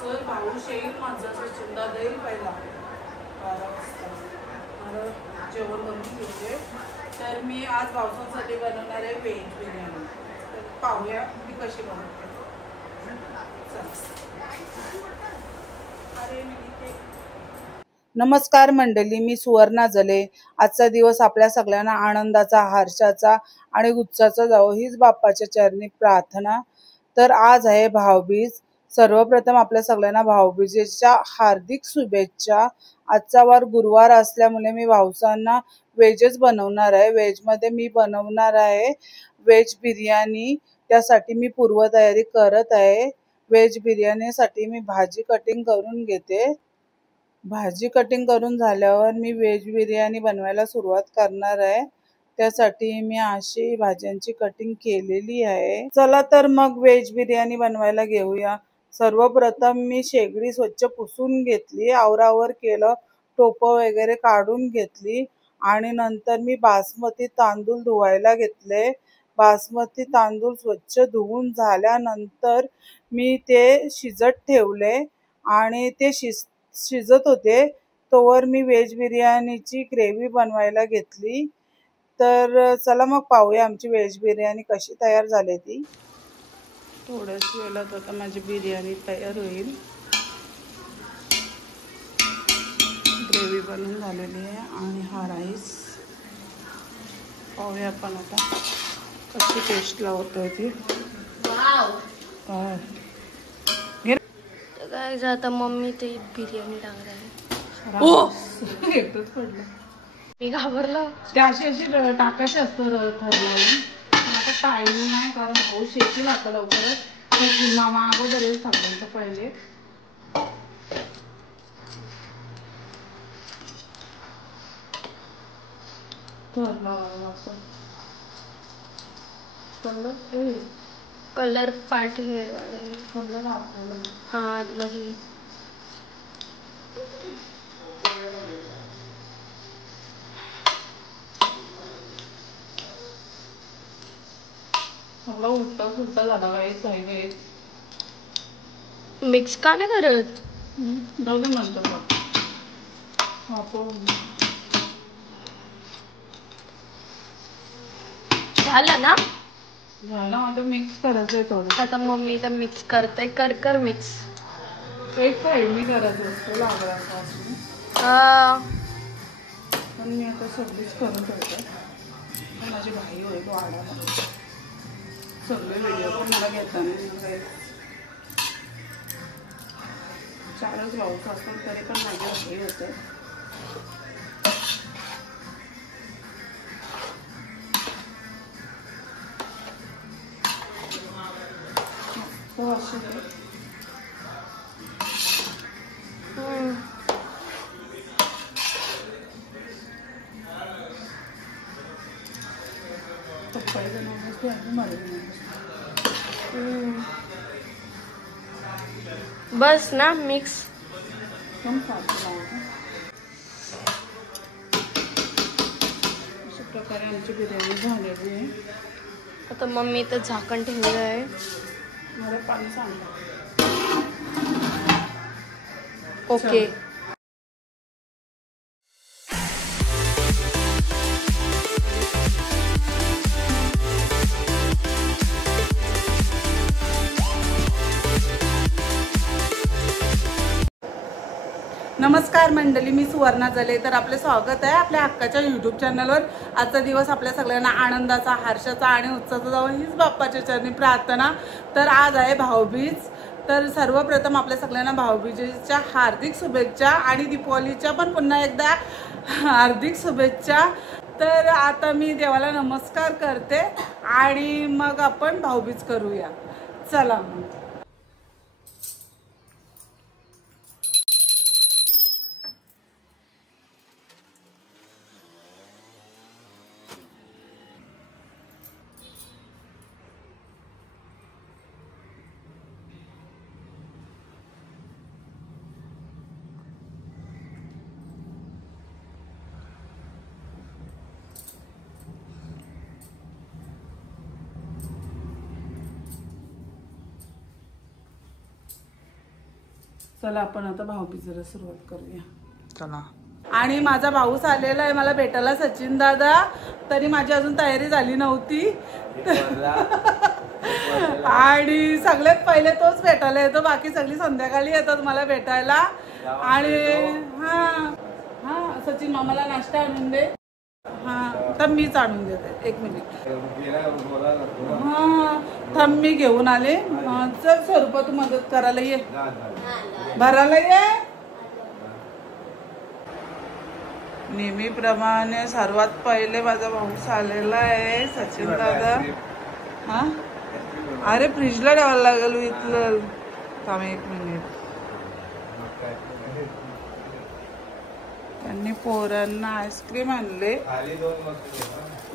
Sir भाऊ शेळी माणसाचा चिंता देईल पहिला 12 वाजता मला जेवण बनवून घेते. तर मी आज भाऊसाठी बनवणार आहे व्हेज बिर्याणी. तर पाहूया मी कशी बनवते. नमस्कार मंडळी, मी सुवर्णा जले. आजचा दिवस आपल्या सगळ्यांना आनंदाचा, हर्षाचा आणि उत्साहाचा जावो हीच बाप्पाच्या चरणी प्रार्थना. तर आज आहे भाऊबीज. सर्वप्रथम आपल्या सगळ्यांना भाऊबीजेच्या हार्दिक शुभेच्छा. आजचा वार गुरुवार असल्यामुळे मी भाऊसांना व्हेजच बनवणार आहे. व्हेजमध्ये मी बनवणार आहे व्हेज बिर्याणी. त्यासाठी मी पूर्वतयारी करत आहे. व्हेज बिर्याणीसाठी मी भाजी कटिंग करून घेते. भाजी कटिंग करून झाल्यावर मी व्हेज बिर्याणी बनवायला सुरुवात करणार आहे. त्यासाठी मी अशी भाज्यांची कटिंग केलेली आहे. चला तर मग व्हेज बिर्याणी बनवायला घेऊया. सर्वप्रथम मी शेगडी स्वच्छ पुसून घेतली, आवरावर केलं, टोपं वगैरे काढून घेतली आणि नंतर मी बासमती तांदूळ धुवायला घेतले. बासमती तांदूळ स्वच्छ धुवून झाल्यानंतर मी ते शिजत ठेवले आणि ते शिजत होते तोवर मी व्हेज बिर्याणीची ग्रेव्ही बनवायला घेतली. तर चला मग पाहूया आमची व्हेज बिर्याणी कशी तयार झाली ती. थोड्याच वेळात आता माझी बिर्याणी तयार होईल. ग्रेव्ही बनवून झालेली आहे आणि हा राईस पाहूया आपण आता कशी टेस्ट लावतोय ती. गाइस आता मम्मी ते बिर्याणी टाकत आहे. एकच पडलं. मी घाबरलो. ते अशी टाकायची असतं ठरवून. आता टाईम नाही कारण भाऊ शेती लागतं लवकरच. मामा अगोदर सगळ्यांचं पहिले कलर पार्टी हाँ लगी. सगळं उलटा सुलटा झाला काही मिक्स का नाही करत. जाऊ दे म्हणतो झालं ना. झालं आता मिक्स करायचंय थोडं. आता मम्मी तर मिक्स करते. कर मिक्स. एक मी करत असतो लागल्यापासून पण मी आता सगळीच करून ठेवते. माझी भाई होईल वाड्यामध्ये सगळे व्हिडिओ पण मला घेताना चारच भाऊच असतात तरी पण माझी भाई होते. बस ना मिक्स. अशा प्रकारे आमची बिर्याणी झालेली आहे. आता मम्मी तर झाकण ठेवलं आहे. मला पाणी सांगा. ओके. नमस्कार मंडळी, मी सुवर्णा जले. तर आपले स्वागत आहे आपल्या हक्काच्या यूट्यूब चॅनलवर. आजचा दिवस आपल्या सगळ्यांना आनंदाचा, हर्षाचा आणि उत्साहाचा जावो हीच बाप्पाच्या चरणी प्रार्थना. तर आज आहे भाऊबीज. तर सर्वप्रथम आपल्या सगळ्यांना भाऊबीजेच्या हार्दिक शुभेच्छा आणि दीपावलीच्या पण पुन्हा एकदा हार्दिक शुभेच्छा. तर आता मी देवाला नमस्कार करते आणि मग आपण भाऊबीज करूया. चला मग. चला आपण आता भाऊबीजेला सुरुवात करूया. चला. आणि माझा भाऊस आलेला आहे मला भेटायला, सचिन दादा. तरी माझी अजून तयारी झाली नव्हती आणि सगळ्यात पहिले तोच भेटायला येतो, बाकी सगळी संध्याकाळी येतात मला भेटायला. आणि हा हा सचिन मामाला नाश्ता आणून दे. हा तर मीच आणून देते, 1 मिनिट. हा थांब मी घेऊन आले. चल स्वरूप तू मदत करायला ये, भरायला ये. नेहमीप्रमाणे सर्वात पहिले माझा भाऊस आलेला आहे सचिन दादा. हा अरे फ्रीजला ठेवायला लागेल इथलं. थांब 1 मिनिट. त्यांनी पोरांना आईस्क्रीम आणले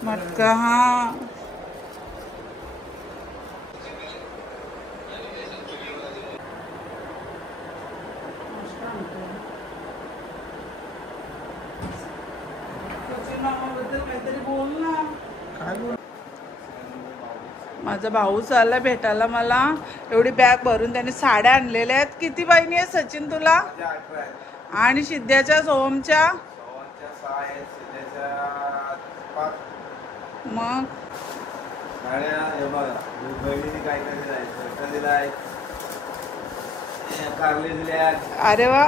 मटका. हा काहीतरी बोल ना. काय बोल. माझा भाऊच आला भेटायला मला. एवढी बॅग भरून त्याने साड्या आणलेल्या आहेत. किती बहिणी आहेत सचिन तुला? आणि सिद्ध्याच्या सोहमच्या मग अरे वा.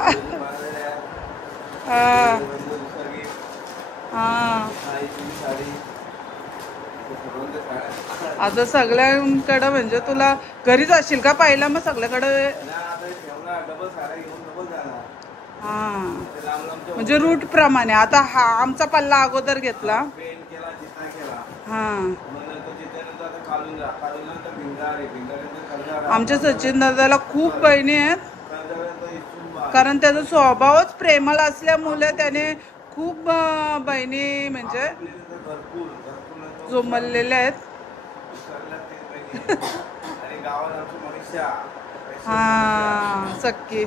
हा आता सगळ्यांकडं म्हणजे तुला घरीच असशील का पहिला? मग सगळ्याकडे हा म्हणजे रूट प्रमाणे. आता हा आमचा पल्ला अगोदर घेतला. हा आमच्या सचिन दादाला खूप बहिणी आहेत, कारण त्याचा स्वभावच प्रेमळ असल्यामुळे त्याने खूप बहिणी म्हणजे जोमललेल्या आहेत. हा सक्की.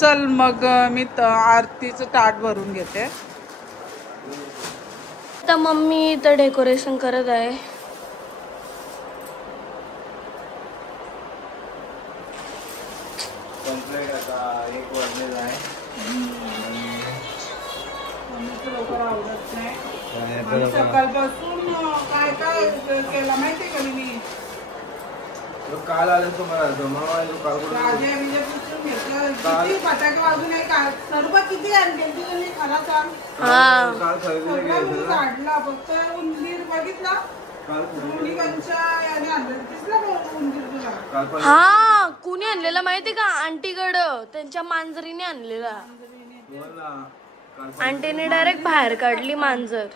चल मग मी आरतीचं ताट भरून घेते. तर मम्मी इथं डेकोरेशन करत आहे. लवकर आवडत नाही. सकाळपासून काय काय केलं माहितीये का मी? काल आले तुम्हाला किती फटाके वाजून आहे का? सर्व किती आणले खरा सांग. काढला फक्त उंदीर बघितला. हा कुणी आणलेला माहिती का? आंटीकडं त्यांच्या मांजरीने आणलेला. आंटीने डायरेक्ट बाहेर काढली मांजर.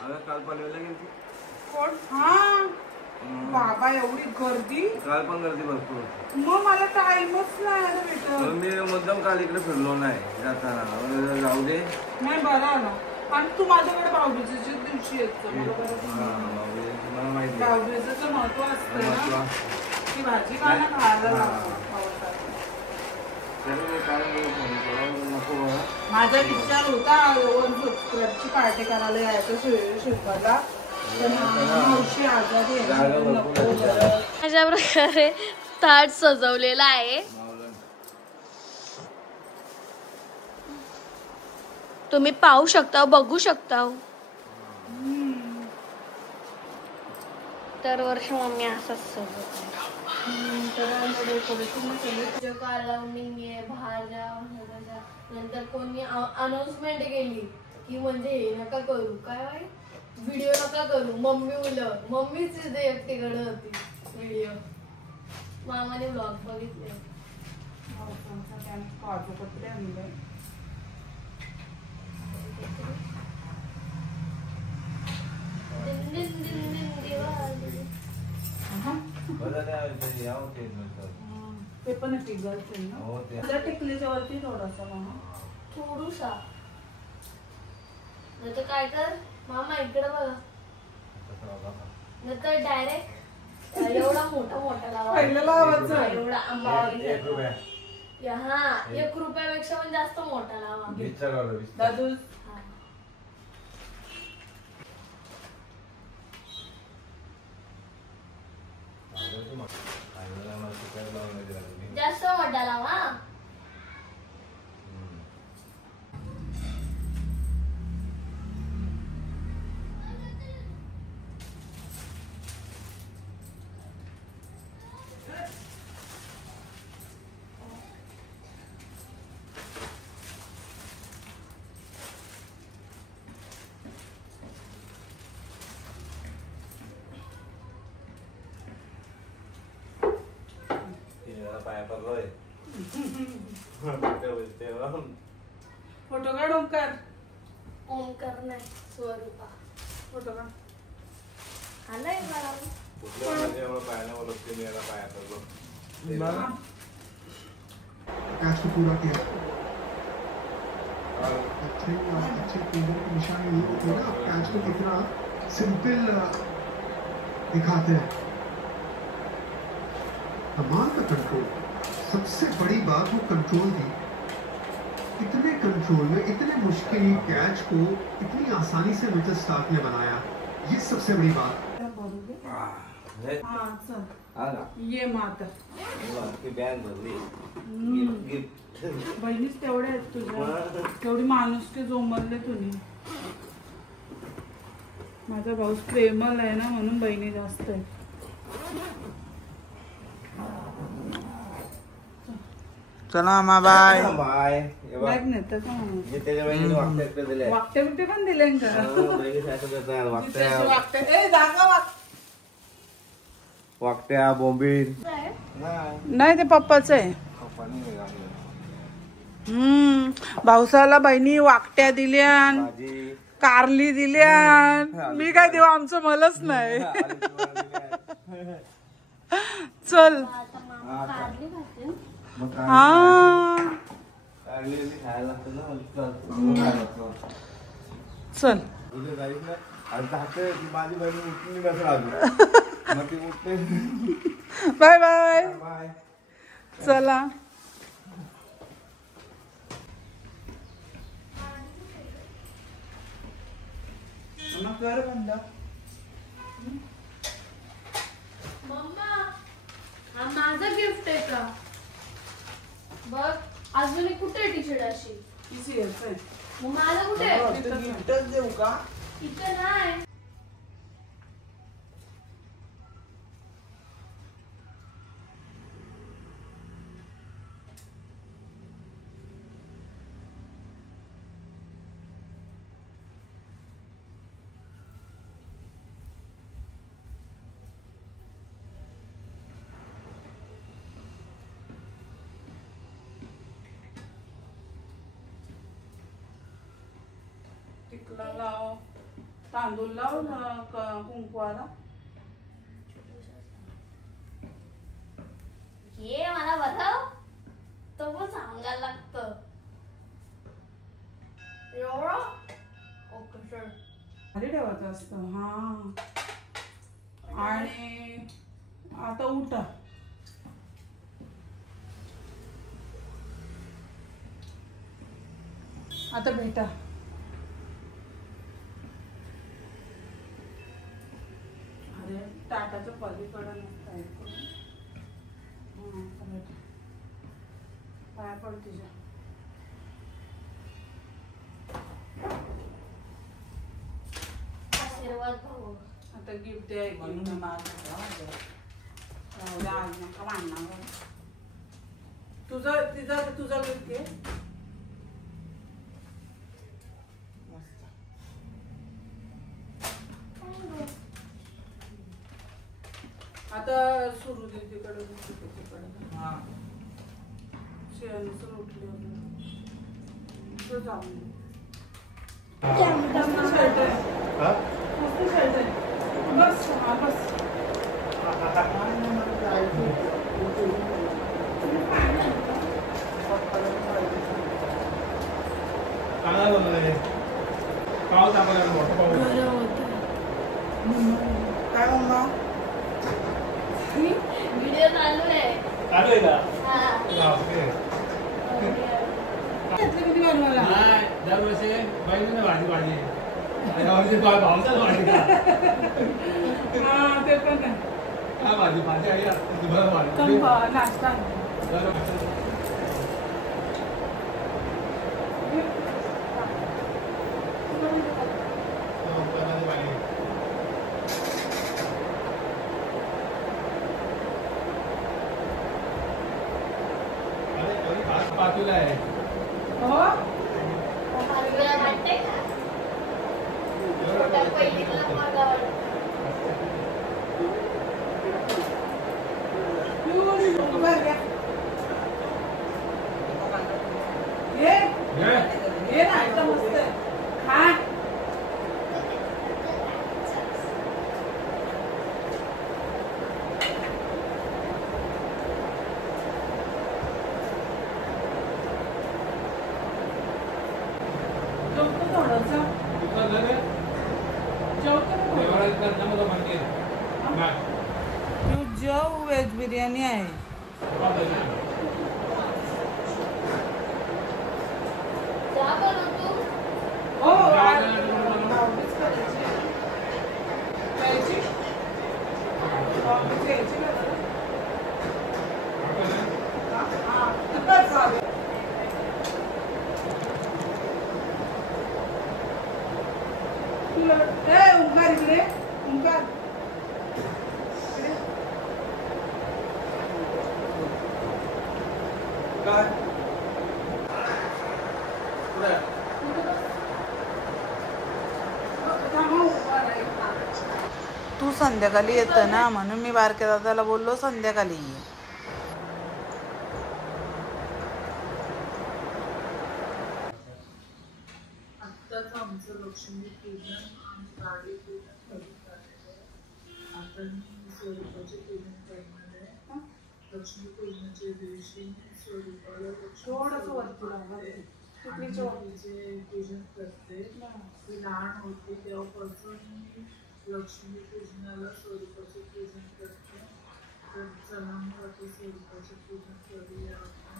हा बाबा एवढी गर्दी. काल पण गर्दी भरपूर. मग मला टाइमच नाही भेटत. मी मुद्दाम काल इकडे फिरलो नाही जाताना. जाऊ दे नाही बरं आला. आणि तू माझ्याकडे भाऊबीजेच्या दिवशी येतो. भाऊबीजेचं महत्व असतं ना की भाजी खाणं खायला माझा विचार होता सबस्क्राईबची पार्टी करायला यायचं शिल्पाला. अशा प्रकारे ताट सजवलेला आहे. तुम्ही पाहू शकता, बघू शकता. दरवर्षी मम्मी असंच सजवते. भाज्या नंतर कोणी अनाउन्समेंट केली की म्हणजे हे नका करू, काय व्हिडिओ नका करू. मम्मीच एकटीकडे होती व्हिडिओ. मामाने ब्लॉग बघितले. ते पण टिकलीच्या वरती थोडासा थोडूसा. नाही तर काय कर मामा इकडे बघा. नाही तर डायरेक्ट एवढा मोठा लावा. एवढा आंबा हा 1 रुपयापेक्षा पण जास्त मोठा लावा. दादू जास्त मोठा हाताला लावा. पाया पडलोय. फोटो काढ ओंकार. ओंकार नाही स्वरूपा. फोटो काढ. आलाय मला पायाला ओळखते मी, याला पाया पडलो. कैच को पूरा किया. अच्छे फील्डर की निशानी ये होती है ना, आप कैच को कितना सिंपल दिखाते हैं. कमाल का कंट्रोल. सबसे बड़ी बात वो कंट्रोल थी. इतने कंट्रोल में इतने मुश्किल कैच को इतनी आसानी से मिचेल स्टार्क ने बनाया. ये सबसे बड़ी बात. हाँ चल आला ये माता. ती बॅग भरली. गिफ्ट बहिणीच तेवढे आहेत तुझ्या. तेवढी माणुसकी जोमलले तुम्ही. माझा भाऊ प्रेमल आहे ना, म्हणून बहिणी जास्त आहे. चला मा बाय बाय. बॅग नेतं का म्हणून. हे त्याच्या बहिणीने वागत्या इकडे दिले. वागते बिकटे पण दिले का. बहिणी सासू करतात वागत्या. वागते ए जागा वाग. वागत्या बोंबील काय? नाही नाही ते पप्पाच आहे. पप्पानी निघाली. भाऊसाला बहिणी वाकट्या दिल्या, भाजी कारली दिल्या. मी काय देऊ, आमचं मलाच नाही. चल आता मामा कारली खाते. मग काय हा कारली खायला लागतं ना. चल उद्या जाईल ना. आणि धाकटे माझी बहिणी उठून बसला आली. मग ती उठते. Bye bye. बाय. चला कर बंद. मम्मा हा माझा गिफ्ट आहे का बघ. अजून एक कुठे टी शर्ट अशी. मग माझं कुठे आहे? गिफ्टच देऊ का. इथं नाही. टिकला लाव, तांदूळ लाव कुंकवाला. हे मला बघाव तो पण सांगायला लागतं एवढं. Okay sir. खाली ठेवायचं असतं. हा आणि आता उठा. आता भेटा. अरे टाटाच्या पलीकडं नसतं. पाया पड तुझ्या. आशीर्वाद भाऊ. आता गिफ्ट आहे की आज नका मानणार. तुझा तुझा गिफ्ट आहे. आता सुरू दे तिकडे तिकडे. शेणच उठले जाऊन. मस्त शर्ट आहे. मस्त शर्ट आहे. बस हा बस. चांगला बनवलंय. पाव टाकायला मोठा पाव. काय मम्मा. व्हिडिओ चालू आहे. चालू आहे का. हा. ओके. किती बनवायला. नाही दरवर्षी बहिणीने भाजी भाजी यावर्षी भावचा भाजी का. हा ते पण आहे. काय भाजी भाजी आहे. नाश्ता. दरवर्षी पहिला आहे. हो तुला वाटतंय का? छोट्या पहिलीला मला वाटतं. ये ना एकदम मस्त आहे. खा जेव व्हेज बिर्याणी आहे. जा बरं तू. हो ओंकार इकडे ओंकार तू संध्याकाळी येत ना म्हणून मी बारक्या दादाला बोललो संध्याकाळी ये. आत्ताच आमचं लक्ष्मी पूजन आणि काळी पूजन करून झालेलं आहे. आता मी स्वरूपाचे पूजन करणार आहे. लक्ष्मी पूजनाच्या दिवशी मी स्वरूपाला लक्ष्मीचे पूजन करते. ती लहान होती तेव्हापासून मी लक्ष्मी पूजनाला स्वरूपाचे पूजन करते. तर चला मग आता स्वरूपाचे पूजन करूया आपण.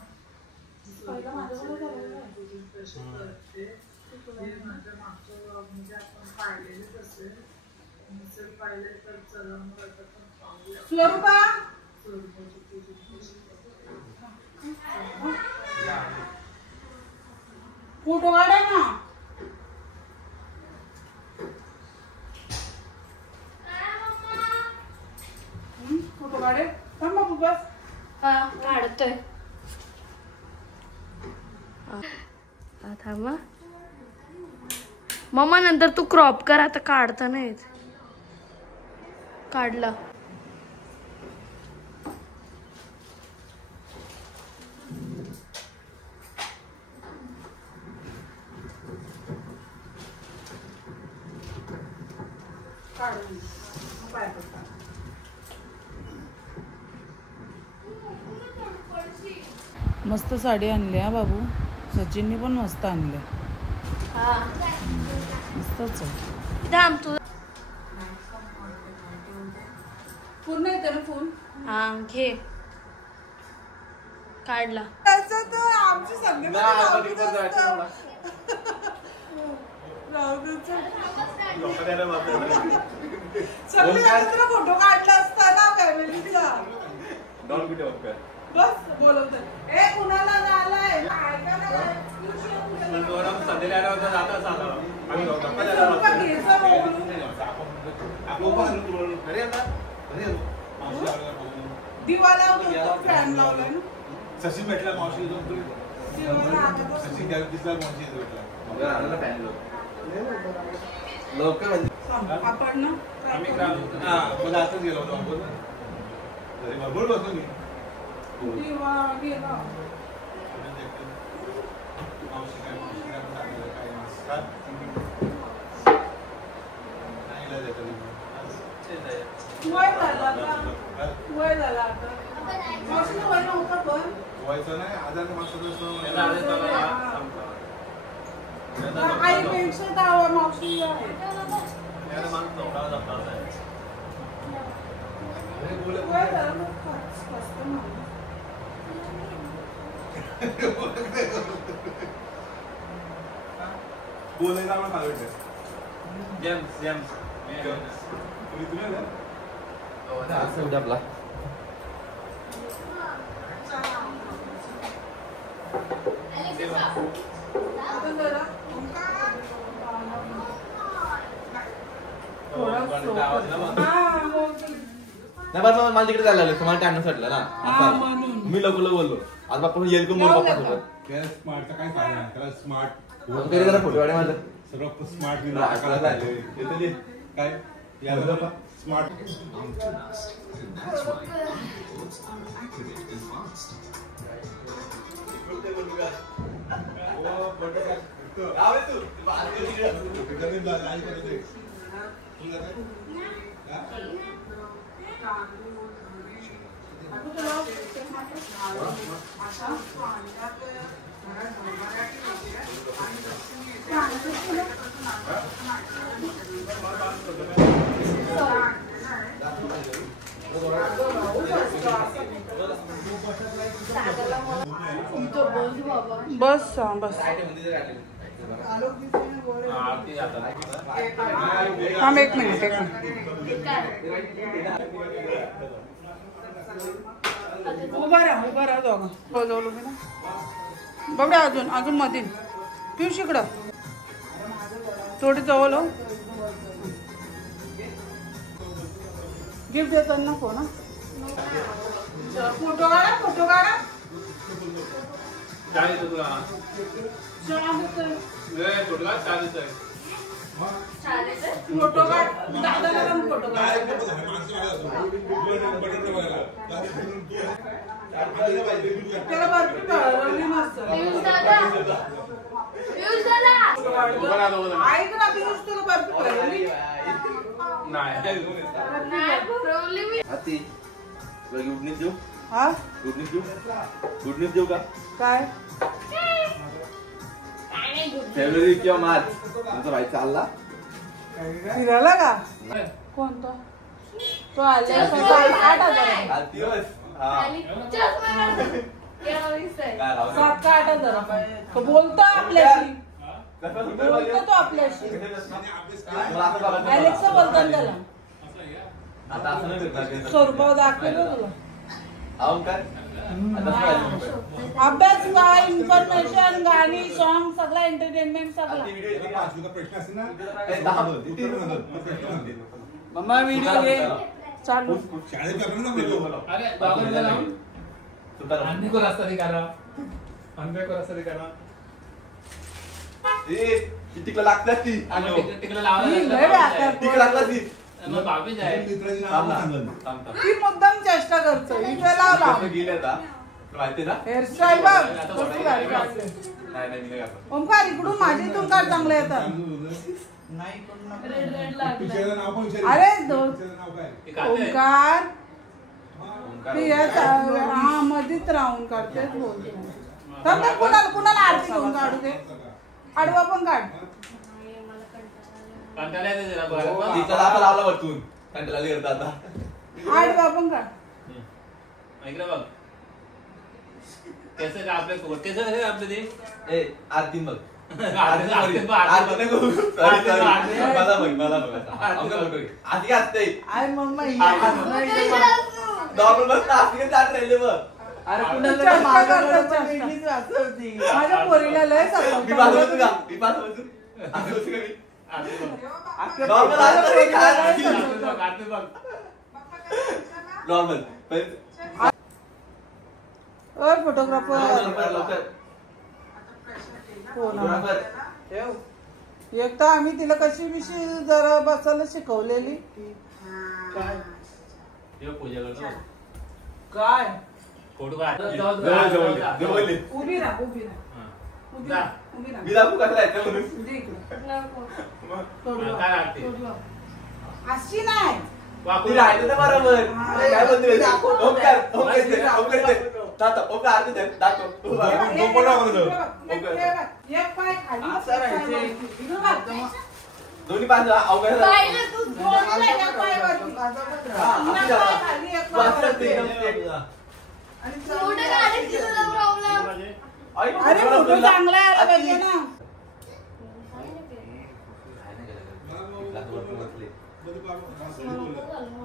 पूजन कसे करते हे माझ्या मागच्या व्लॉगमध्ये आपण पाहिलेलेच असेल. जर पाहिले तर चला मग आता पण पाहूया स्वरूपाचे पूजन कसे करते. फोटो काढा ना. फोटो काढे थांब बाबू बस. हा काढतोय. थांबा मम्मा नंतर तू क्रॉप कर. आता काढता नाही काढला. मस्त साडी आणली हा बाबू. सचिनने पण मस्त आणल्या. मस्तच आहे. पूर्ण येते ना फुल. हा घे काढला. आमची फोटो काढला असता ना फॅमिलीचा. बस बोलवत कुणाला आलाय दिवाला फॅन लावलाय ना. सचिन भेटला मावशी सचिन दिसला मावशी भेटला लोक आपण ना मला आताच गेलो होतो आपण घरी भरपूर बसलो मी. मावशी काय वय झाला आता. मावशीला वय नव्हतं पण व्हायचं नाही. आजार आईपेक्षा दावा मावशी आहे. वय झालं बोलायला मला सांगितलं उद्या आपला नाही बस मला तिकडे जायला लागलं. तुम्हाला टाइम नसला ना. मी लोक बोललो आज बाप्पा येईल का मोर बाप्पा सोबत त्या स्मार्टचा काय फायदा नाही त्याला स्मार्ट तरी जरा फोटो काढे माझं सगळं स्मार्ट येतो ते काय या स्मार्ट बस बस थांब एक मिनिट उभा राहा दोघं बजवलं मी ना बघा अजून मध्ये पिऊष इकडं थोडी जवळ हो गिफ्ट देताना नको ना फोटो काढा फोटो काढ दादाला पण फोटो काढ त्याला बर्फी पाहिजे मस्त ऐक ना पियुष तुला बर्फी पाहिजे गुड न्यूज देऊ हा गुड न्यूज देऊ का काय फेब्रुवारी किंवा मार्च तुमचा भाई चालला फिरायला का कोणता तो आल्या 8,000 आज दिवस सात का 8,000 तो बोलतो आपल्याशी बोलतो तो आपल्याशी अलेक्सा बोलतो त्याला आता असं नाही भेटणार स्वरूपावर दाखवलं तुला आऊन काय अभ्यास काय इन्फॉर्मेशन गाणी सॉन्ग सगळं एंटरटेनमेंट सगळं प्रश्न असेल ना मम्मा व्हिडिओ घे चालू शाळेत अरे अंधे को रास्ता दिखाना अंधे को रास्ता दिखाना तिकडे लागतात ती तिकडे लावायला तिकडे लागतात ती मग बाबी जाय ती मुद्दाम चेष्टा करतो इथे लावला गेले आता माहिती ना हेअरस्टाईल बघ कसली भारी काढते. नाही ओमकार इकडून माझी इथून काढ चांगलं येतात पिक्चरचं नाव पण विचार अरे पिक्चरचं नाव काय ओमकार ती हा मधीच राहून काढतेच बोलतो कुणाला आरती घेऊन काढू दे आडवा पण काढ तिचा दाखला लावला वरतून कंटाळा करता आता आडवा पण काढ इकडे बघ कैसे का आपले कैसे है आपले ते ए आरती बघ आरती मला बघ आमका फोटो आधी काय असते आय मम्मा डॉक्टर बस आधी काय जात राहिले बघ माझ्या पोरीला लय मी पास का मी पास होतो नॉर्मल फोटोग्राफर एक तर आम्ही तिला कशी विषयी जरा बसायला शिकवलेली पूजा करतो काय फोटो उभी राहा मी दाखवू कसला आहे अशी नाही ती राहिलं ना बरोबर काय बोलते आरती दाखव दोन्ही पाच अरे फोटो चांगला आला पाहिजे ना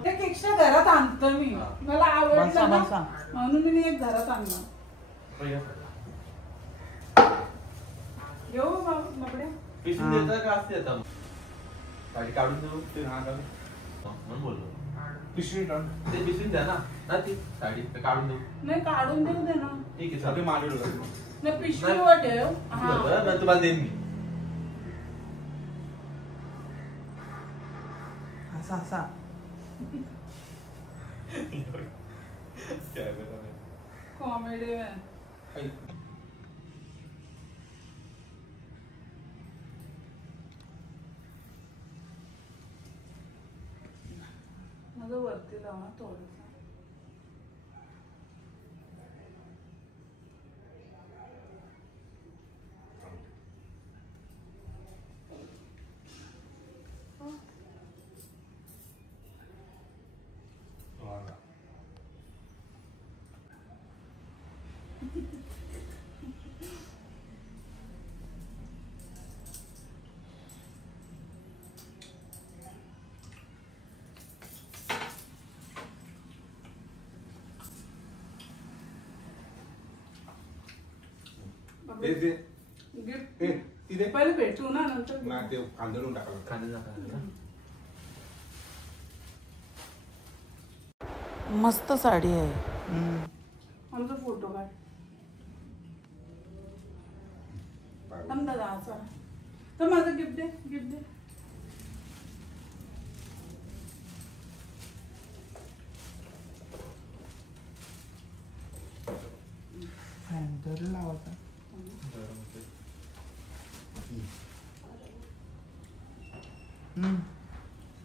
एक एक्स्ट्रा घरात आणतो मी मला आवडलं ना म्हणून मी एक घरात आणलं घेऊ बाबड्या पिशवी देता का असते आता गाडी काढून देऊ ते म्हणून बोललो पिशवी टाक. ते पिशवीत द्या ना ती साडी ते काढून देऊ. नाही काढून देऊ दे ना. ठीक आहे ते चालेल. मांडीवर घाल. नाही पिशवीवर ठेव. हा बरं ना तुम्हाला देईन मी. असा असा कॉमेडी आहे. माझं वरती लावा थोडंसं. ते ते गिफ्ट ते तिथे पहिले भेटू ना नंतर नाही ते कांदळून टाकायला. खाली नका. मस्त साडी आहे. आमचा फोटो काढ. दादा असा तर माझं गिफ्ट दे गिफ्ट दे. लावायचा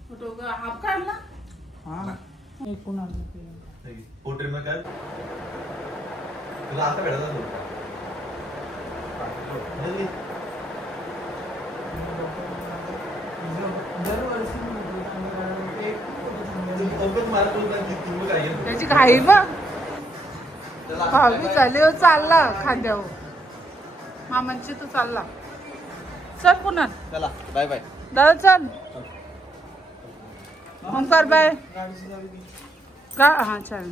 फोटो हाफ काढला. हा एकूण आलं पोर्ट्रेट में काय तुला आता भेटत नाही. त्याची घाई बघ. भावी झाली चालला खांद्यावर. मामांची तू चालला. चल पुन्हा. चला बाय बाय. दादा चल. ओंकार बाय. का हा चल.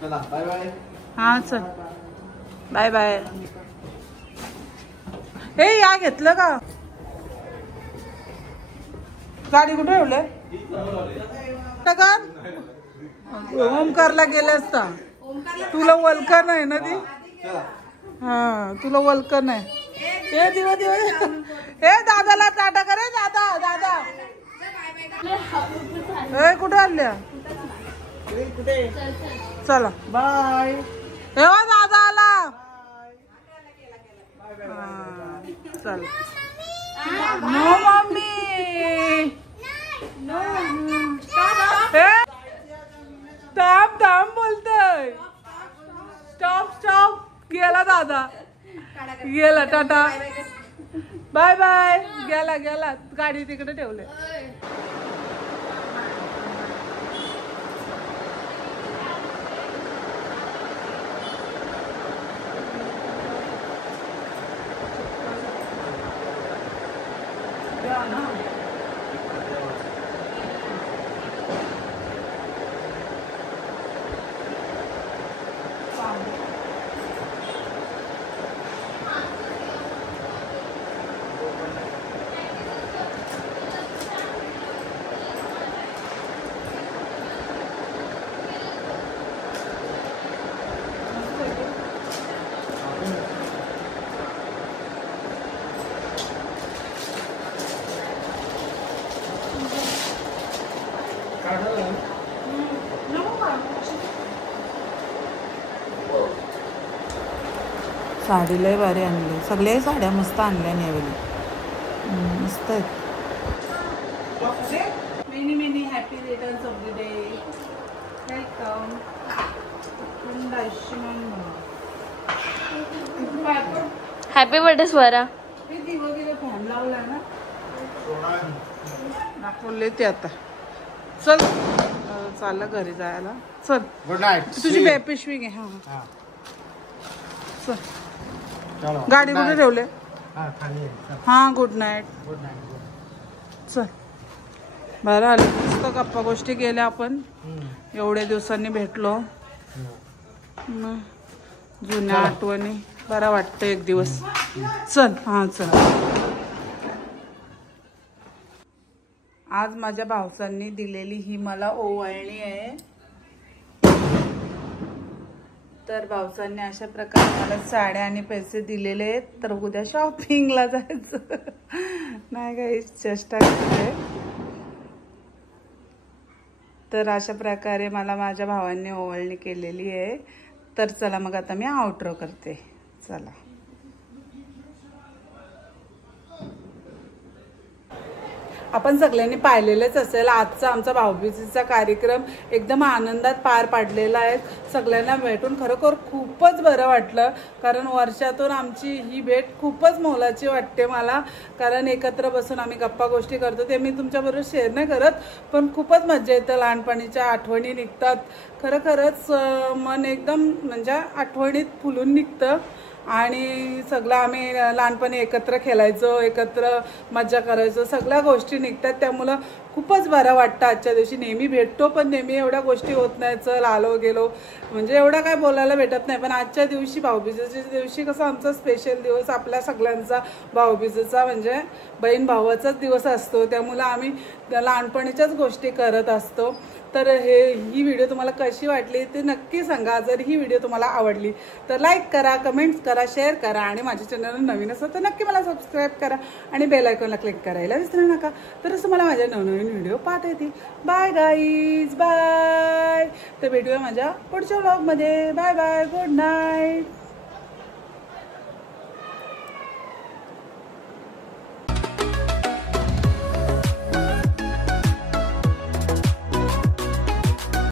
चला बाय बाय. हा चल बाय बाय. हे या घेतलं का गाडी कुठे ठेवलंय. ओमकारला गेले असता. तुला वलकर नाही ना ती. हा तुला वलकर नाही. हे दिवा दिवा हे दादाला टाटा करे. दादा दादा हे कुठे आणल्या. चला बाय. हे दादा आला. चल नो मम्मी. थांब थांब बोलतोय. Stop stop. गेला दादा गेला. Tata bye bye. गेला गेला. गाडी तिकडे ठेवले. साडी लय भारी आणली. सगळ्या साड्या मस्त आणल्या यावेळी. मस्त आहेत. Many many happy returns of the day. Welcome. Happy birthday Swara. वगैरे फॅन लावला ना. दाखवले ते आता. चल चालला घरी जायला. चल गुड नाईट. तुझी पिशवी घे. हा चल. गाडी कुठे ठेवले. हा गुड नाईट. चल बरं आलं. मस्त गप्पा गोष्टी केल्या आपण. एवढ्या दिवसांनी भेटलो. जुन्या आठवणी. बरं वाटतं एक दिवस. चल हा चल. आज माझ्या भावसांनी दिलेली ही मला ओवाळणी आहे. तर भावसांनी अशा प्रकारे मला साड्या आणि पैसे दिलेले आहेत. तर उद्या शॉपिंगला जायचं नाही काही चेष्टा करते. तर अशा प्रकारे मला माझ्या भावांनी ओवाळणी केलेली आहे. तर चला मग आता मी आउटरो करते. चला आपण सगळ्यांनी पाहिलेलंच असेल आजचा आमचा भाऊबीजेचा कार्यक्रम एकदम आनंदात पार पाडलेला आहे. सगळ्यांना भेटून खरोखर खूपच बरं वाटलं. कारण वर्षातून आमची ही भेट खूपच मोलाची वाटते मला. कारण एकत्र बसून आम्ही गप्पा गोष्टी करतो ते मी तुमच्याबरोबर शेअर नाही करत, पण खूपच मजा येतं. लहानपणीच्या आठवणी निघतात. खरंच मन एकदम म्हणजे आठवणीत फुलून निघतं. आणि सगळं आम्ही लहानपणी एकत्र खेळायचो, एकत्र मजा करायचो, सगळ्या गोष्टी निघतात. त्यामुळं खूपच बरं वाटतं. आजच्या दिवशी नेहमी भेटतो पण नेहमी एवढ्या गोष्टी होत नाही. चल आलो गेलो म्हणजे एवढं काय बोलायला भेटत नाही. पण आजच्या दिवशी भाऊबीजेच्या दिवशी कसं आमचा स्पेशल दिवस आपल्या सगळ्यांचा भाऊबीजेचा म्हणजे बहीण भावाचाच दिवस असतो. त्यामुळं आम्ही लहानपणीच्याच गोष्टी करत असतो. तर ही व्हिडिओ तुम्हाला कशी वाटली ते नक्की सांगा. जर ही व्हिडिओ तुम्हाला आवडली तर लाईक करा, कमेंट्स करा, शेअर करा आणि माझ्या चॅनल नवीन असेल तर नक्की मला सबस्क्राईब करा आणि बेल आयकॉनला क्लिक करायला विसरू नका. तर असं मला माझ्या नवनवीन व्हिडिओ पाहता येतील. Bye guys, bye. तर भेटूया माझ्या पुढच्या व्लॉगमध्ये. Bye bye, good night.